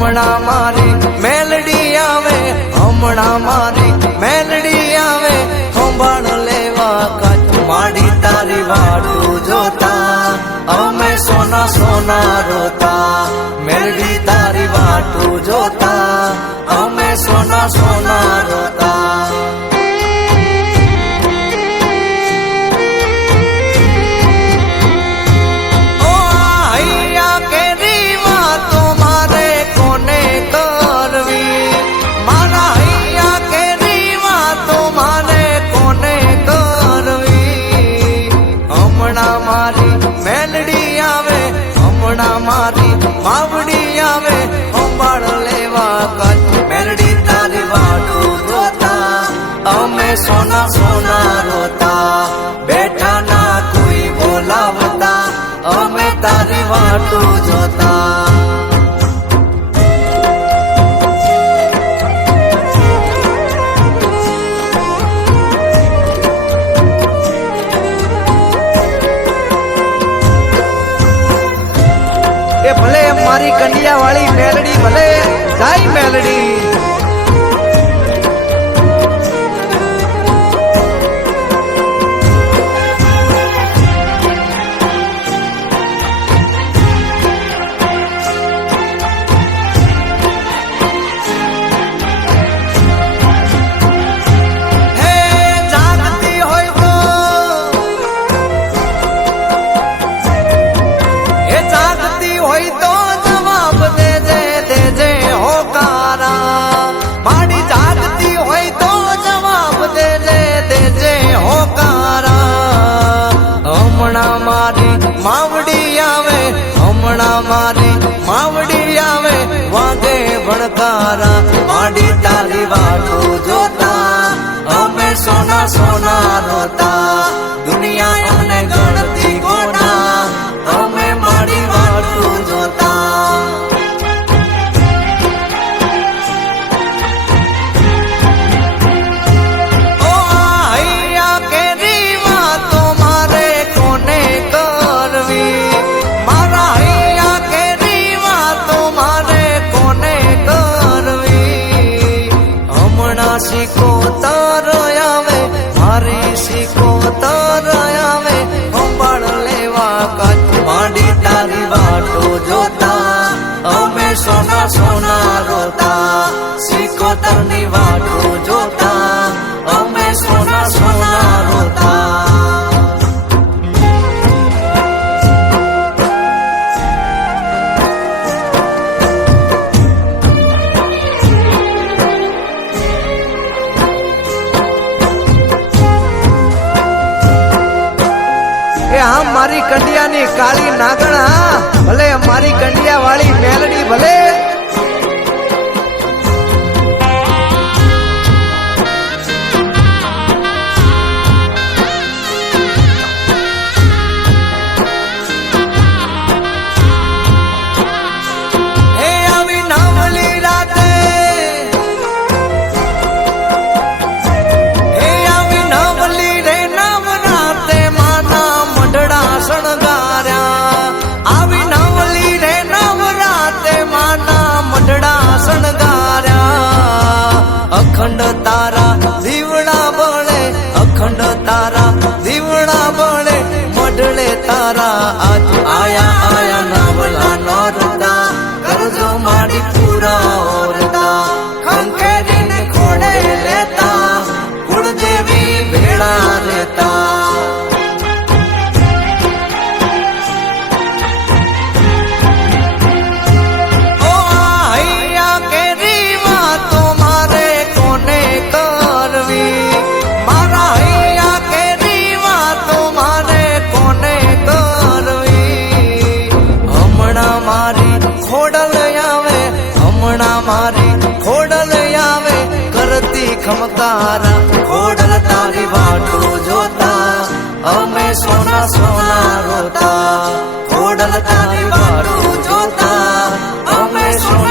હમણાં મારી મેલડી આવે, હમણાં મારી મેલડી આવે, સંભાળ લેવા કાચ માડી તારી વાટું જોતા અમે સોના સોના રોતા, મેલડી તારી વાટું જોતા અમે સોના સોના રોતા. મારી માવડી આવે, સંભાળ લેવા કાચ મેલડી તારી વાટું જોતા અમે સોના સોના રોતા, બેઠા ના કોઈ બોલાવતા અમે તારી વાટું જોતા. ભલે મારી કંડિયા વાળી મેલડી ભલે જાય મેલડી. માવડી આવે, હમણાં મારી માવડી આવે, વાગે ભણકારા માડી તારી વાટું જોતા અમે સોના સોના રોતા, દુનિયા એમને ગણતી ગોડા અમે માડી વાટું જોતા. સિકોતર આવે મારી સિકોતર આવે, સંભાળ લેવા કાચ માડી તારી વાટું જોતા અમે સોના સોના રોતા, સિકોતર ની વાટું જોતા અમે સોના સોના રોતા. હા મારી કંડિયાની કાળી નાગણા ભલે મારી કંડિયા વાળી મેલડી ભલે. અખંડ તારા દીવડા બળે, અખંડ તારા દીવડા બળે, મઢડે તારા આજ આયા આયા નવલા નોરતા, કરજો માડી પૂરા ઓરતા, ખંખેરીને ખોડે લેતા કુળદેવી ભેળા રહેતા. ખમકારા ખોડલ તારી વાટું જોતા અમે સોના સોના રોતા, ખોડલ તારી